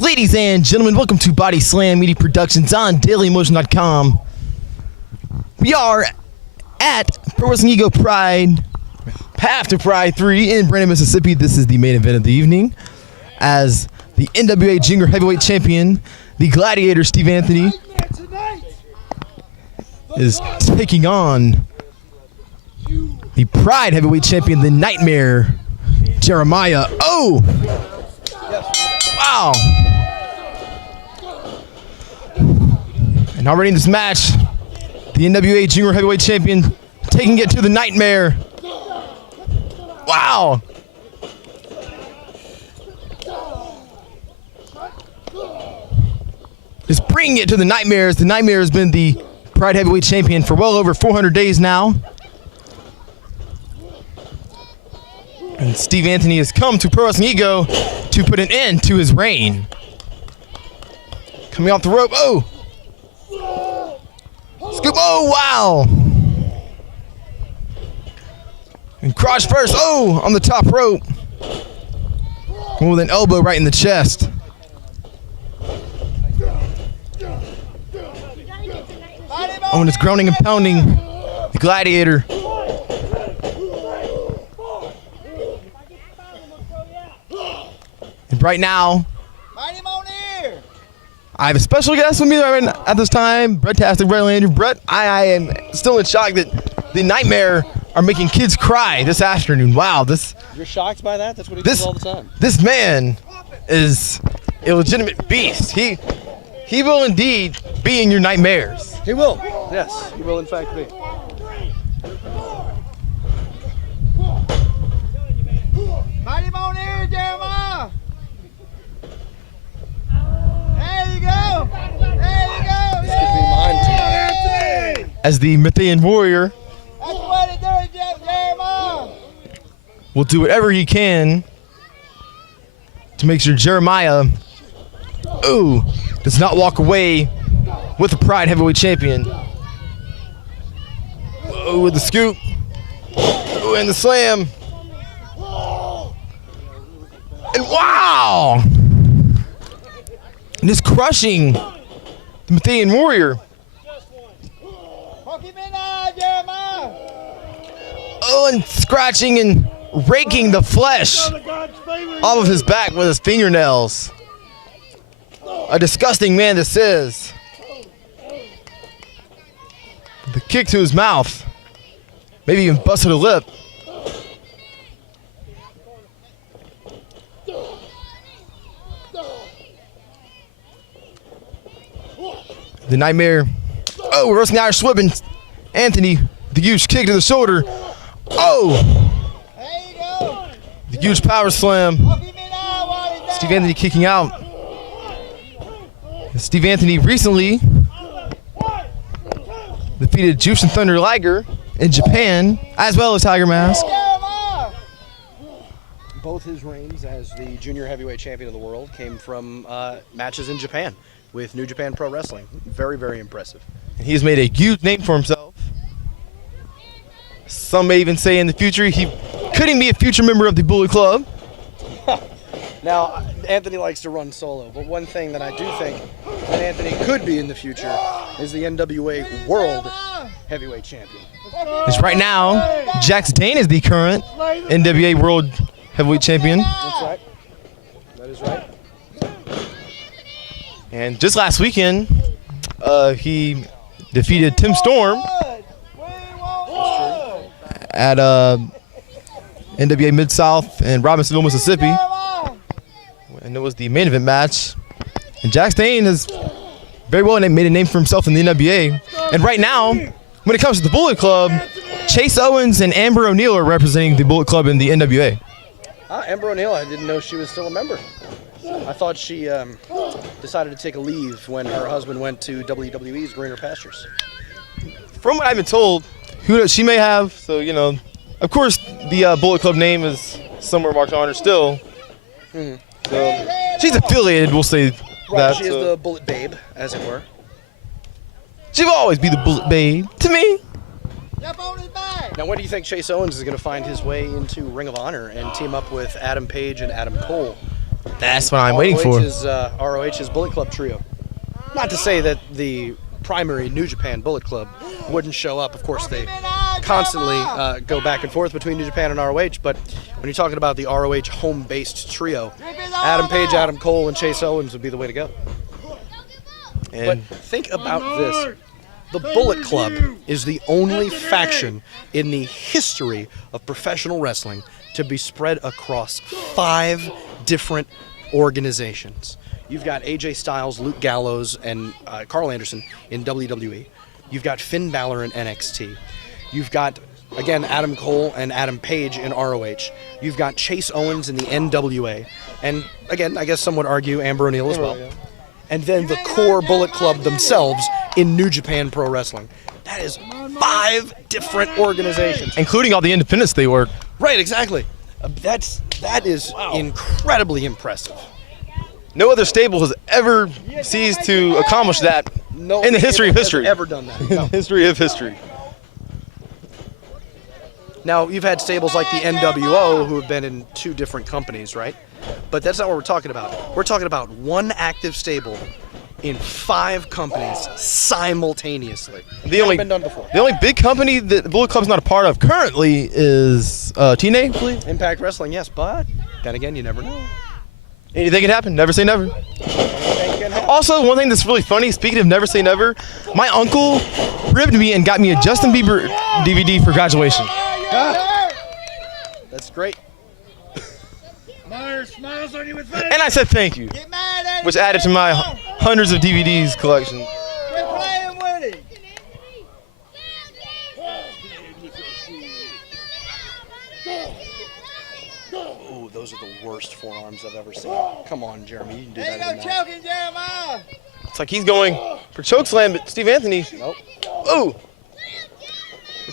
Ladies and gentlemen, welcome to Body Slam Media Productions on DailyMotion.com. We are at Pro Wrestling Ego Pride, Path to Pride 3 in Brandon, Mississippi. This is the main event of the evening as the NWA Junior Heavyweight Champion, the Gladiator Steve Anthony, is taking on the Pride Heavyweight Champion, the Nightmare, Jeremiah. Oh! Wow! And already in this match, the NWA Junior Heavyweight Champion taking it to the Nightmare. Wow! Just bringing it to the Nightmares. The Nightmare has been the Pride Heavyweight Champion for well over 400 days now. And Steve Anthony has come to Pro Wrestling Ego to put an end to his reign. Coming off the rope. Oh! Scoop. Oh, wow! And crotch first. Oh, on the top rope. Oh, with an elbow right in the chest. Oh, and it's groaning and pounding the Gladiator. And right now, I have a special guest with me at this time, Brett-tastic Brett Landry. Brett, I am still in shock that the Nightmare are making kids cry this afternoon. Wow, You're shocked by that? That's what he does all the time. This man is a legitimate beast. He will indeed be in your nightmares. He will. Yes, he will in fact be. Mighty Moan here, Jeremiah! There you go! There you go! This could be mine too. As the Mythain warrior, That's what it does, Jeremiah! will do whatever he can to make sure Jeremiah, does not walk away with the Pride Heavyweight Champion. Oh, with the scoop. Oh, and the slam. And wow! And just crushing the Mythain warrior. Hook him in now, Jeremiah! Oh, and scratching and raking the flesh off of his back with his fingernails. A disgusting man this is. The kick to his mouth. Maybe even busted a lip. The Nightmare. Oh, reversing Irish whip, and Anthony, the huge kick to the shoulder. Oh! There you go! The huge power slam. Hook him in now while he's down! Steve Anthony kicking out. Steve Anthony recently defeated Juice and Thunder Liger in Japan, as well as Tiger Mask. Jeremiah! Both his reigns as the junior heavyweight champion of the world came from matches in Japan with New Japan Pro Wrestling. Very, very impressive. He's made a huge name for himself. Some may even say in the future he could even be a future member of the Bullet Club. Now, Anthony likes to run solo, but one thing that I do think that Anthony could be in the future is the NWA World Heavyweight Champion. Because right now, Jax Dane is the current NWA World Heavyweight Champion. That's right. That is right. And just last weekend, he defeated Tim Storm at NWA Mid-South in Robinsonville, Mississippi. And it was the main event match. And Jax Dane has very well made a name for himself in the NWA. And right now, when it comes to the Bullet Club, Chase Owens and Amber O'Neal are representing the Bullet Club in the NWA. Amber O'Neal, I didn't know she was still a member. I thought she decided to take a leave when her husband went to WWE's Greener Pastures. From what I've been told, who knows, she may have. So, you know, of course, the Bullet Club name is somewhere marked on her still. Mm-hmm. So she's affiliated, we'll say that. She is the Bullet Babe, as it were. She will always be the Bullet Babe to me. Jump on his back! Now, when do you think Chase Owens is going to find his way into Ring of Honor and team up with Adam Page and Adam Cole That's what I'm waiting for. ROH's Bullet Club trio. Not to say that the primary New Japan Bullet Club wouldn't show up. Of course, they constantly go back and forth between New Japan and ROH, but when you're talking about the ROH home-based trio, Adam Page, Adam Cole, and Chase Owens would be the way to go. But think about this. The Bullet Club is the only faction in the history of professional wrestling to be spread across 5 different organizations. You've got AJ Styles, Luke Gallows, and Carl Anderson in WWE. You've got Finn Balor in NXT. You've got, again, Adam Cole and Adam Page in ROH. You've got Chase Owens in the NWA. And, again, I guess some would argue Amber O'Neal as well. And then the core Bullet Club themselves in New Japan Pro Wrestling. That is 5 different organizations. Including all the independents they work. Right, exactly. That is incredibly impressive. No other stable has ever ceased to accomplish that in the history of history. Ever done that? In the history of history. Now, you've had stables like the NWO who have been in 2 different companies, right? But that's not what we're talking about. We're talking about one active stable in 5 companies simultaneously. Never been done before. The only big company that the Bullet Club's not a part of currently is TNA, I believe. Impact Wrestling, yes, but then again, you never know. Anything can happen. Never say never. Also, one thing that's really funny, speaking of never say never, my uncle ribbed me and got me a Justin Bieber DVD for graduation. That's great. Smiles on you with And I said thank you, which added to my hundreds of DVDs collection. We're playing with it. Ooh, those are the worst forearms I've ever seen. Come on, Jeremy, you can do There that. you go, choking, Jeremiah. It's like he's going for chokeslam, but Steve Anthony. Nope. Ooh.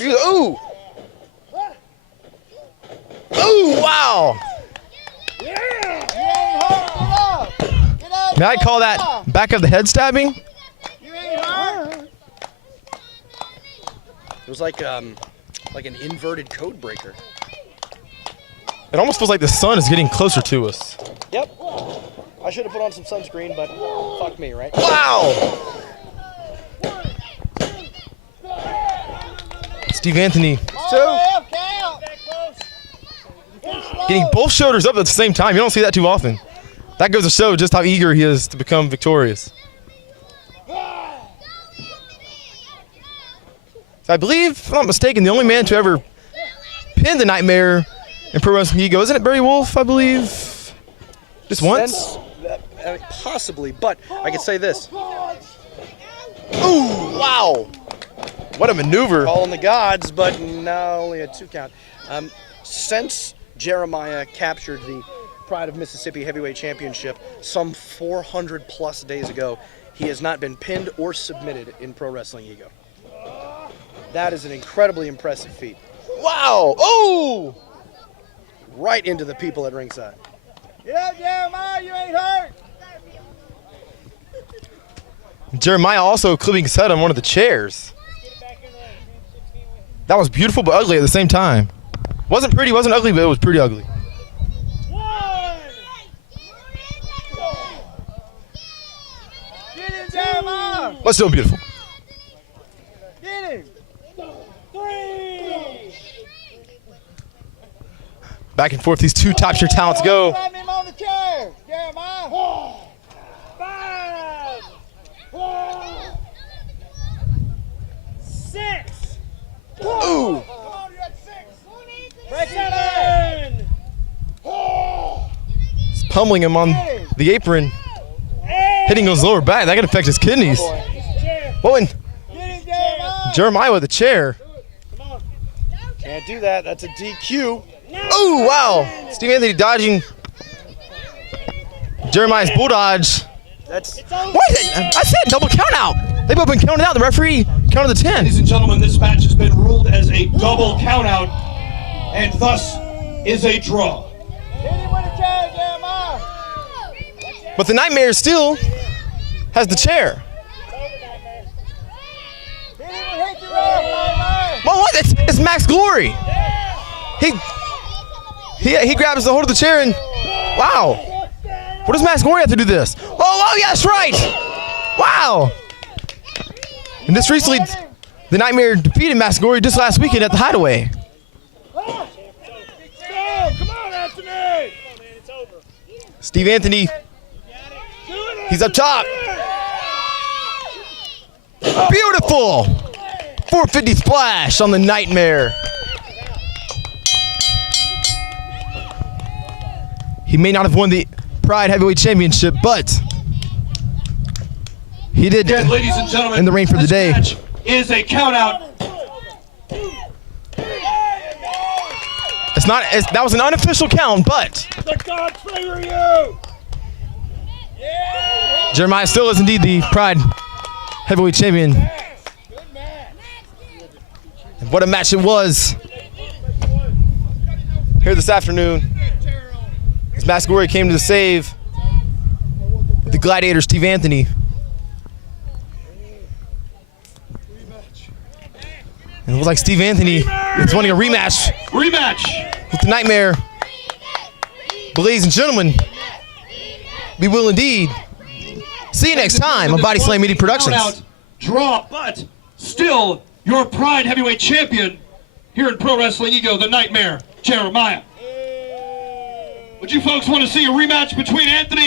Ooh. Ooh, wow. May I call that back of the head stabbing? You ain't hurt. It was like an inverted code breaker. It almost feels like the sun is getting closer to us. Yep. I should have put on some sunscreen, but fuck me, right? Wow! Steve Anthony getting both shoulders up at the same time. You don't see that too often. That goes to show just how eager he is to become victorious. So I believe, if I'm not mistaken, the only man to ever pin the Nightmare in Pro Wrestling Ego, isn't it Barry Wolf, I believe? Just once? Possibly, but I can say this. Ooh, wow. What a maneuver. Calling the gods, but no, only a 2 count. Since Jeremiah captured the Pride of Mississippi Heavyweight Championship some 400 plus days ago, he has not been pinned or submitted in Pro Wrestling Ego. That is an incredibly impressive feat. Wow. Oh! Right into the people at ringside. Get up, Jeremiah, you ain't hurt. Jeremiah also clipping his head on one of the chairs. That was beautiful but ugly at the same time. Wasn't pretty, wasn't ugly, but it was pretty ugly. Get him, Jeremiah. But still beautiful. Get him. 3. Back and forth, these 2 top-tier talents go. Grab him on the chair, Jeremiah. 4, 5, 6. Ooh! Come on, you're at 6. Break it down. He's pummeling him on the apron, hitting his lower back. That can affect his kidneys. Whoa, and Get him, Jeremiah. Jeremiah with a chair. Can't do that. That's a DQ. Ooh, wow. Steve Anthony dodging Jeremiah's bull dodge. That's Wait, I said double count out. They've both been counted out. The referee counted the 10. Ladies and gentlemen, this match has been ruled as a double countout and thus is a draw. Hit him with a chair, Jeremiah. But the Nightmare still has the chair. Hit him with the rope, Nightmare. Well, what? It's Max Glory. He grabs the hold of the chair and wow. What does Mascori have to do this? Oh, yeah, that's right. Wow. And this recently, the Nightmare defeated Mascori just last weekend at the Hideaway. Go! Come on, Anthony! Steve Anthony, he's up top. Beautiful. 450 splash on the Nightmare. He may not have won the Pride Heavyweight Championship, but he did Again, ladies and gentlemen, in the ring for the this day. match is a countout. That was an unofficial count, but The gods favor you! Jeremiah still is indeed the Pride Heavyweight Champion. Good match. And what a match it was here this afternoon. As Mascori came to the save with the Gladiator Steve Anthony. And it looks like Steve Anthony is wanting a rematch Rematch. with the Nightmare. But ladies and gentlemen, we will indeed see you next time on Body Slam Media Productions. Countout draw, but still your Pride Heavyweight Champion here in Pro Wrestling Ego, the Nightmare, Jeremiah. Would you folks want to see a rematch between Anthony